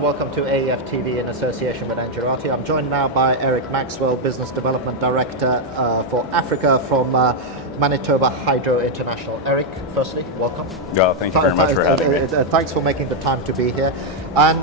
welcome to AEF TV in association with Angelati. I'm joined now by Eric Maxwell, Business Development Director for Africa from Manitoba Hydro International. Eric, firstly, welcome. Yeah, thank you very much for having me. Thanks for making the time to be here. And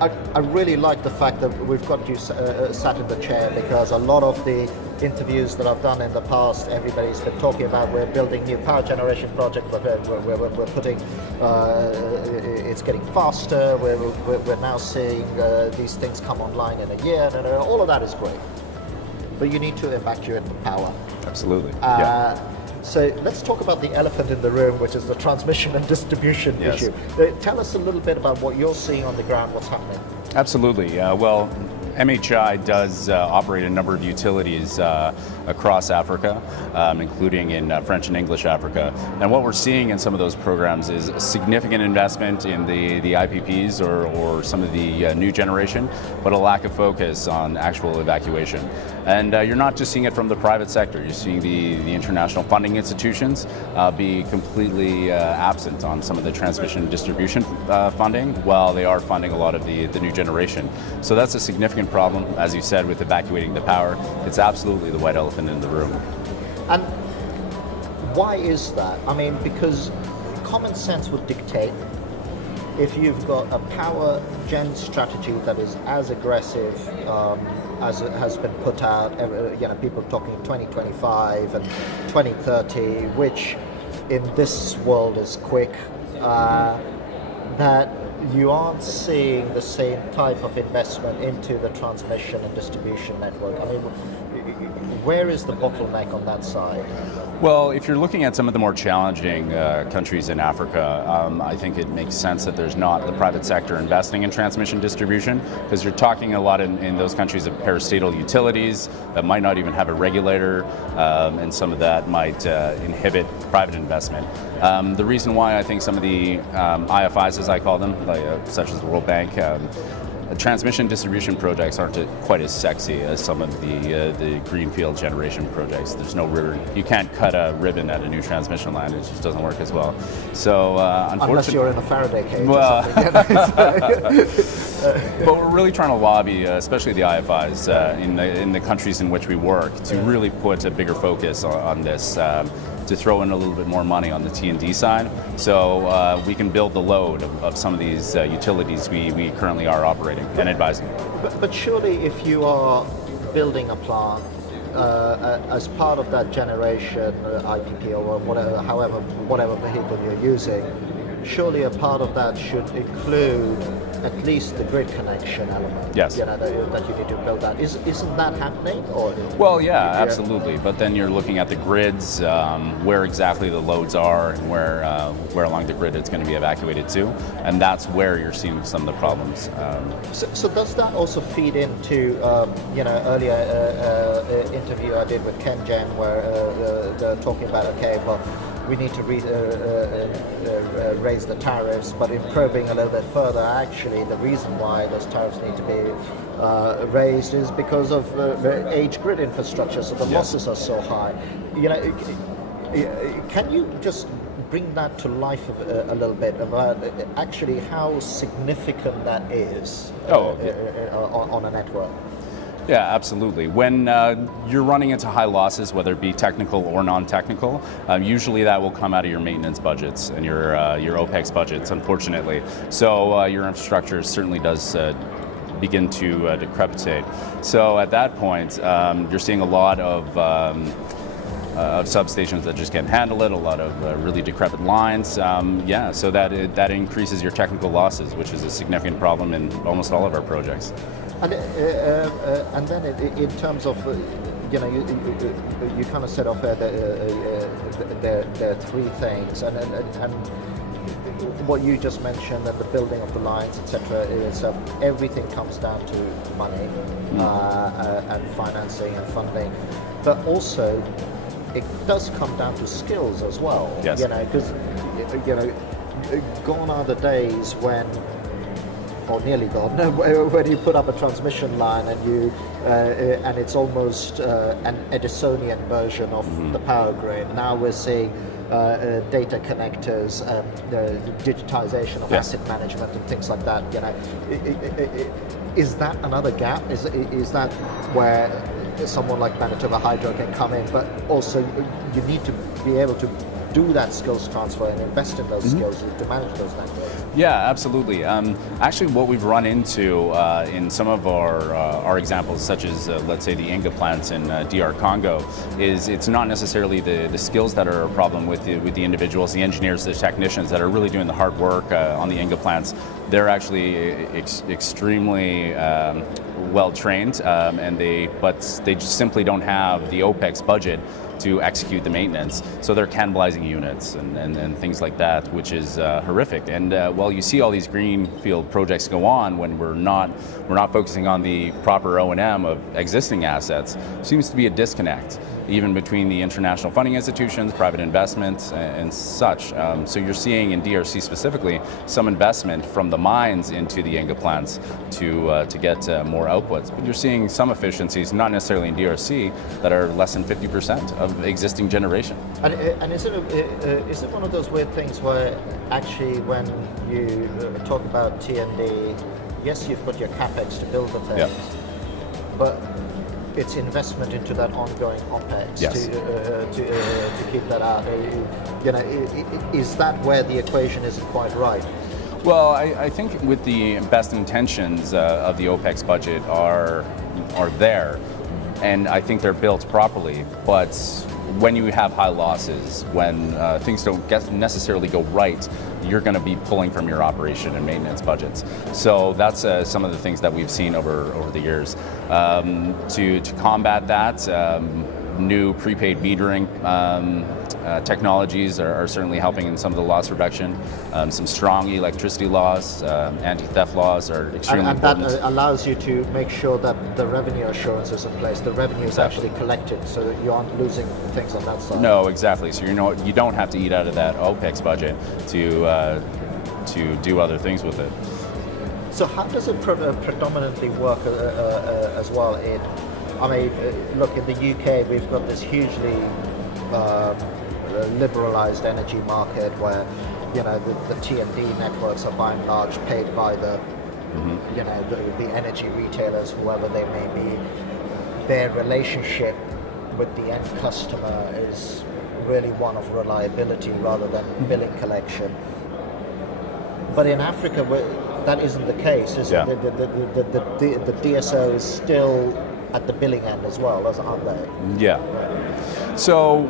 I really like the fact that we've got you sat in the chair, because a lot of the interviews that I've done in the past, everybody's been talking about we're building new power generation projects, but we're putting, it's getting faster, we're now seeing these things come online in a year, and all of that is great. But you need to evacuate the power. Absolutely. So let's talk about the elephant in the room, which is the transmission and distribution issue. Tell us a little bit about what you're seeing on the ground, what's happening. Absolutely. Well, MHI does operate a number of utilities across Africa, including in French and English Africa. And what we're seeing in some of those programs is a significant investment in the IPPs or some of the new generation, but a lack of focus on actual evacuation. And you're not just seeing it from the private sector, you're seeing the international funding institutions be completely absent on some of the transmission and distribution funding, while they are funding a lot of the new generation. So that's a significant problem, as you said, with evacuating the power. It's absolutely the white elephant in the room. And why is that? I mean, because common sense would dictate, if you've got a power gen strategy that is as aggressive as it has been put out, people talking 2025 and 2030, which in this world is quick, that you aren't seeing the same type of investment into the transmission and distribution network. I mean, where is the bottleneck on that side? Well, if you're looking at some of the more challenging countries in Africa, I think it makes sense that there's not the private sector investing in transmission distribution, because you're talking a lot in those countries of parastatal utilities that might not even have a regulator, and some of that might inhibit private investment. The reason why I think some of the IFIs, as I call them, such as the World Bank, transmission distribution projects aren't quite as sexy as some of the greenfield generation projects. There's no ribbon. You can't cut a ribbon at a new transmission line. It just doesn't work as well. So unfortunately, unless you're in a Faraday cage. Well, but we're really trying to lobby, especially the IFIs in the countries in which we work, to really put a bigger focus on this. To throw in a little bit more money on the T&D side, so we can build the load of some of these utilities we currently are operating and advising. But surely, if you are building a plant as part of that generation IPP or whatever vehicle you're using, surely a part of that should include at least the grid connection element. Yes. That you need to build that. Isn't that happening? Or well, yeah, absolutely. But then you're looking at the grids, where exactly the loads are, and where along the grid it's going to be evacuated to, and that's where you're seeing some of the problems. So does that also feed into earlier interview I did with Ken Jen, where they're talking about, okay, well, we need to raise the tariffs, but in probing a little bit further, actually the reason why those tariffs need to be raised is because of the age grid infrastructure, so the losses are so high. Can you just bring that to life a little bit about actually how significant that is on a network? Yeah, absolutely. When you're running into high losses, whether it be technical or non-technical, usually that will come out of your maintenance budgets and your OPEX budgets, unfortunately. So your infrastructure certainly does begin to decrepitate. So at that point, you're seeing a lot of substations that just can't handle it, a lot of really decrepit lines. So that increases your technical losses, which is a significant problem in almost all of our projects. And then in terms of, you kind of set off there are three things, and what you just mentioned, and the building of the lines, etc., is everything comes down to money and financing and funding, but also it does come down to skills as well. Yes. Because gone are the days when, or nearly gone, when you put up a transmission line and it's almost an Edisonian version of the power grid. Now we're seeing data connectors, the digitization of Yes. asset management and things like that. Is that another gap? Is that where someone like Manitoba Hydro can come in, but also you need to be able to do that skills transfer and invest in those skills to manage those networks? Yeah, absolutely. Actually, what we've run into in some of our examples, such as let's say the Inga plants in DR Congo, is it's not necessarily the skills that are a problem with the individuals, the engineers, the technicians that are really doing the hard work on the Inga plants. They're actually extremely well trained, but they just simply don't have the OPEX budget to execute the maintenance. So they're cannibalizing units and things like that, which is horrific. And while you see all these greenfield projects go on, when we're not focusing on the proper O&M of existing assets, seems to be a disconnect, even between the international funding institutions, private investments, and such. So you're seeing in DRC specifically some investment from the mines into the Inga plants to get more outputs. But you're seeing some efficiencies, not necessarily in DRC, that are less than 50% of existing generation. And is it one of those weird things where actually when you talk about T&D, yes, you've got your capex to build the things, but it's investment into that ongoing OPEX Yes. to keep that out. Is that where the equation isn't quite right? Well, I think with the best intentions of the OPEX budget are there, and I think they're built properly. But when you have high losses, when things don't necessarily go right, you're going to be pulling from your operation and maintenance budgets. So that's some of the things that we've seen over the years. To combat that, new prepaid metering technologies are certainly helping in some of the loss reduction. Some strong electricity laws, anti-theft laws are extremely important. And that allows you to make sure that the revenue assurance is in place. The revenue is actually collected, so that you aren't losing things on that side. No, exactly. So you don't have to eat out of that OPEX budget to do other things with it. So how does it predominantly work as well look, in the UK we've got this hugely liberalized energy market where the T&D networks are by and large paid by the the energy retailers, whoever they may be. Their relationship with the end customer is really one of reliability rather than billing collection. But in Africa, that isn't the case, is it? The DSO is still at the billing end as well, aren't they? Yeah. So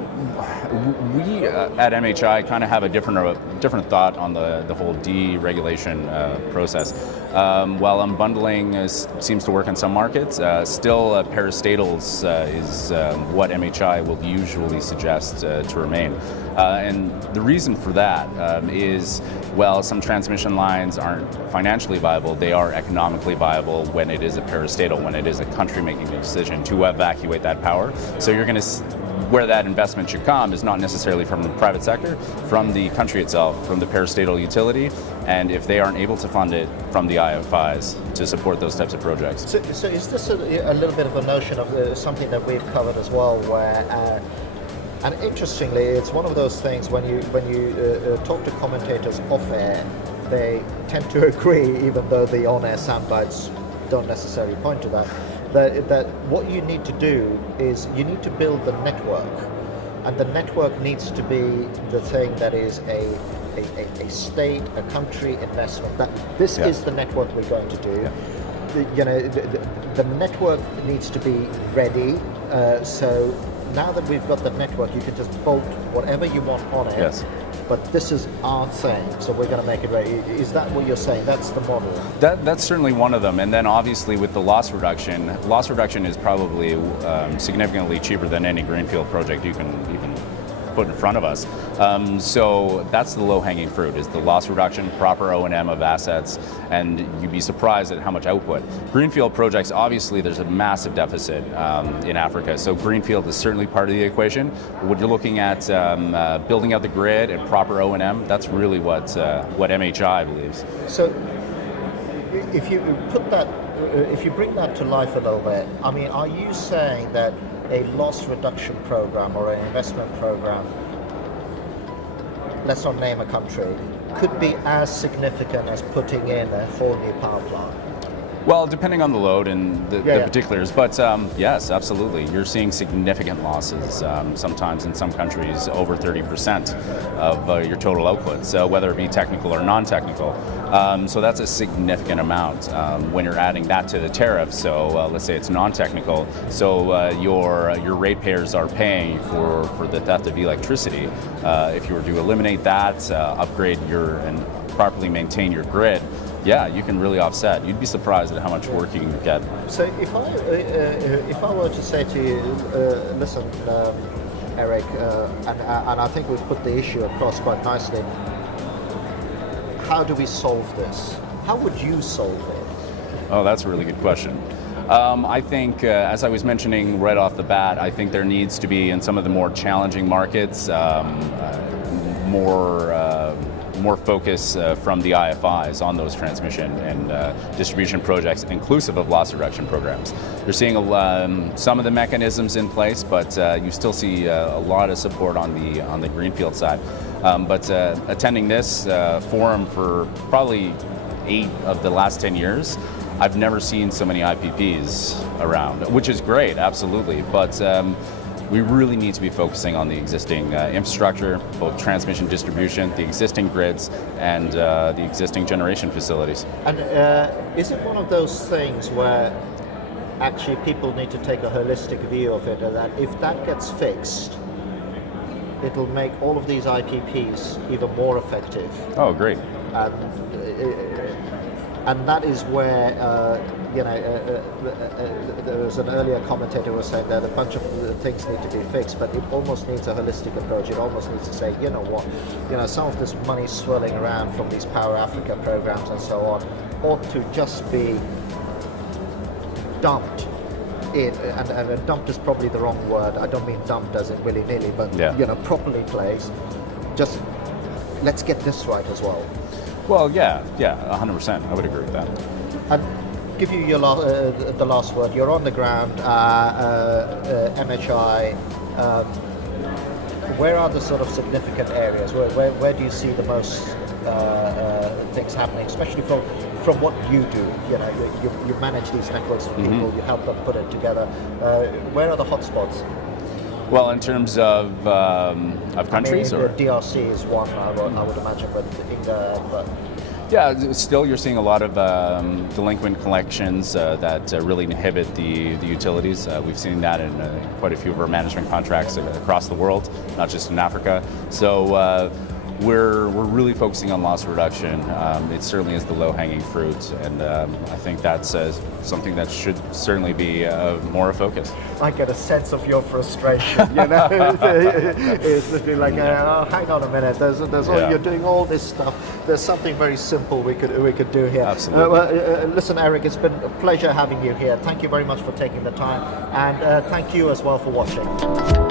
we at MHI kind of have a different thought on the whole deregulation process. While unbundling seems to work in some markets, still parastatals is what MHI will usually suggest to remain. And the reason for that is, well, some transmission lines aren't financially viable. They are economically viable when it is a parastatal, when it is a country making a decision to evacuate that power. So you're going to where that investment should come is not necessarily from the private sector, from the country itself, from the parastatal utility, and if they aren't able to fund it, from the IFIs to support those types of projects. So is this a little bit of a notion of something that we've covered as well, where, and interestingly, it's one of those things when you talk to commentators off air, they tend to agree, even though the on-air soundbites don't necessarily point to that. That what you need to do is you need to build the network, and the network needs to be the thing that is a state, a country investment. That this is the network we're going to do. The network needs to be ready. So now that we've got the network, you can just bolt whatever you want on it. Yes. But this is our thing, so we're going to make it ready. Is that what you're saying? That's the model? That's certainly one of them. And then obviously with the loss reduction is probably significantly cheaper than any greenfield project you can even put in front of us. So that's the low-hanging fruit, is the loss reduction, proper O&M of assets, and you'd be surprised at how much output. Greenfield projects, obviously there's a massive deficit in Africa, so greenfield is certainly part of the equation. When you're looking at building out the grid and proper O&M, that's really what MHI believes. So if you bring that to life a little bit, I mean, are you saying that a loss reduction program or an investment program let's not name a country, could be as significant as putting in a whole new power plant? Well, depending on the load and the particulars, but yes, absolutely. You're seeing significant losses, sometimes in some countries over 30% of your total output, so whether it be technical or non-technical. So that's a significant amount when you're adding that to the tariff. So let's say it's non-technical, so your ratepayers are paying for the theft of electricity. If you were to eliminate that, upgrade and properly maintain your grid, yeah, you can really offset. You'd be surprised at how much work you can get. So if I were to say to you, listen, Eric, and I think we've put the issue across quite nicely. How do we solve this? How would you solve it? Oh, that's a really good question. I think, as I was mentioning right off the bat, I think there needs to be, in some of the more challenging markets, more focus from the IFIs on those transmission and distribution projects, inclusive of loss reduction programs. You're seeing some of the mechanisms in place, but you still see a lot of support on the greenfield side. But attending this forum for probably 8 of the last 10 years, I've never seen so many IPPs around, which is great, absolutely. But we really need to be focusing on the existing infrastructure, both transmission, distribution, the existing grids, and the existing generation facilities. And is it one of those things where actually people need to take a holistic view of it, and that if that gets fixed, it'll make all of these IPPs even more effective? Oh, great. And that is where, there was an earlier commentator who was saying that a bunch of things need to be fixed, but it almost needs a holistic approach. It almost needs to say, you know what, some of this money swirling around from these Power Africa programs and so on ought to just be dumped in, and dumped is probably the wrong word. I don't mean dumped as in willy-nilly, but properly placed. Just let's get this right as well. Well, yeah, 100%. I would agree with that. I'd give you the last word. You're on the ground, MHI. Where are the sort of significant areas? Where do you see the most things happening, especially from what you do? You manage these networks of people, you help them put it together. Where are the hotspots? Well, in terms of countries, the DRC is one, I would imagine, but yeah, still you're seeing a lot of delinquent collections that really inhibit the utilities. We've seen that in quite a few of our management contracts across the world, not just in Africa. So we're really focusing on loss reduction. It certainly is the low-hanging fruit, and I think that's something that should certainly be more a focus. I get a sense of your frustration. It's literally like, hang on a minute. You're doing all this stuff. There's something very simple we could do here. Absolutely. Listen, Eric, it's been a pleasure having you here. Thank you very much for taking the time, and thank you as well for watching.